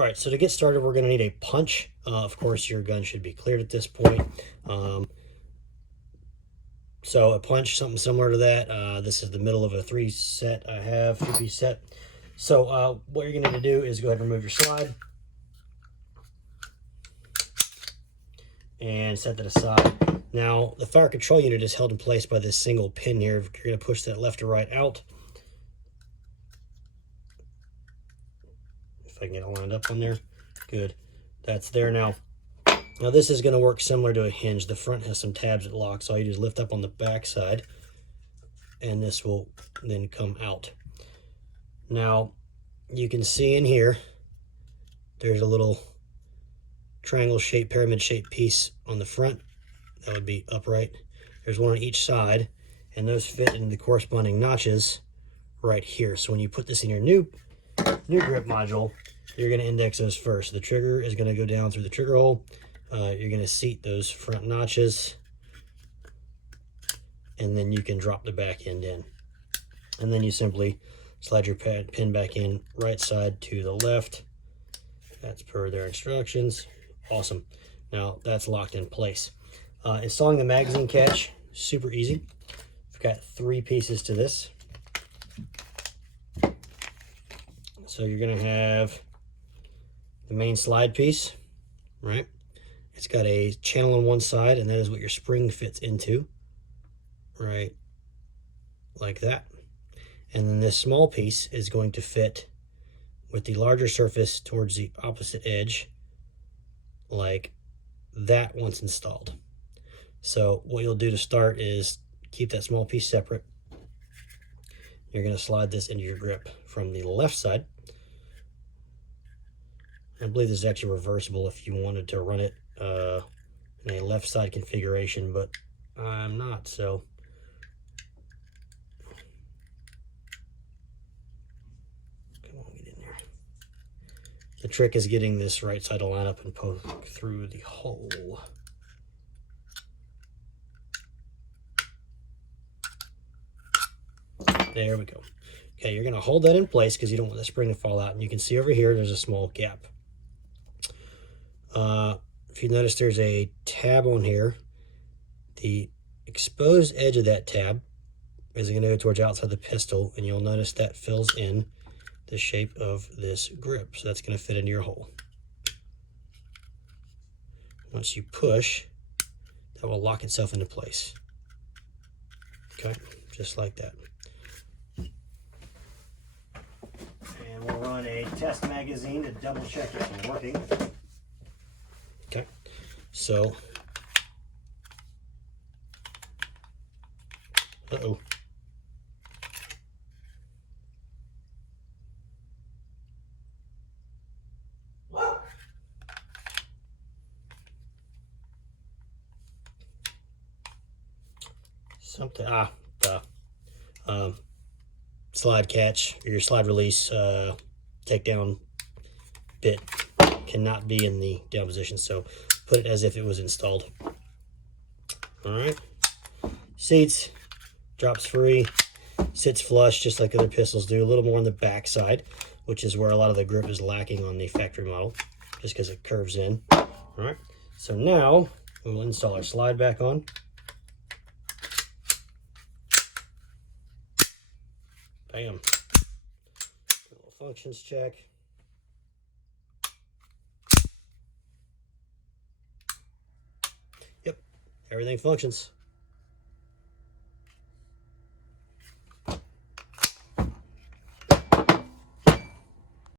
All right, so to get started, we're going to need a punch. Of course, your gun should be cleared at this point. So a punch, something similar to that. This is the middle of a three-piece set. So what you're going to need to do is go ahead and remove your slide and set that aside. Now, the fire control unit is held in place by this single pin here. You're going to push that left or right out. If I can get it lined up on there. Good. That's there now. Now this is going to work similar to a hinge. The front has some tabs that lock, so all you do is lift up on the back side, and this will then come out. Now, you can see in here, there's a little triangle-shaped, pyramid-shaped piece on the front. That would be upright. There's one on each side, and those fit into the corresponding notches right here. So when you put this in your new grip module, you're going to index those first. The trigger is going to go down through the trigger hole. You're going to seat those front notches, and then you can drop the back end in. And then you simply slide your pin back in right side to the left. That's per their instructions. Awesome. Now that's locked in place. Installing the magazine catch, super easy. We've got 3 pieces to this. So you're going to have the main slide piece, right? It's got a channel on one side, and that is what your spring fits into, right, like that. And then this small piece is going to fit with the larger surface towards the opposite edge, like that once installed. So what you'll do to start is keep that small piece separate. You're going to slide this into your grip from the left side. I believe this is actually reversible if you wanted to run it in a left side configuration, but I'm not, so come on, get in there. The trick is getting this right side to line up and poke through the hole. There we go. Okay, you're going to hold that in place because you don't want the spring to fall out, and you can see over here there's a small gap. If you notice, there's a tab on here. The exposed edge of that tab is going to go towards outside the pistol, and you'll notice that fills in the shape of this grip. So that's going to fit into your hole. Once you push, that will lock itself into place. Okay, just like that. And we'll run a test magazine to double check it's working. Okay, so, uh-oh. Something, the slide catch, or your slide release takedown bit cannot be in the down position, so put it as if it was installed. All right, seats, drops free, sits flush just like other pistols do. A little more on the back side, which is where a lot of the grip is lacking on the factory model, just because it curves in. All right, so now we will install our slide back on. Bam. A little functions check. Yep, everything functions.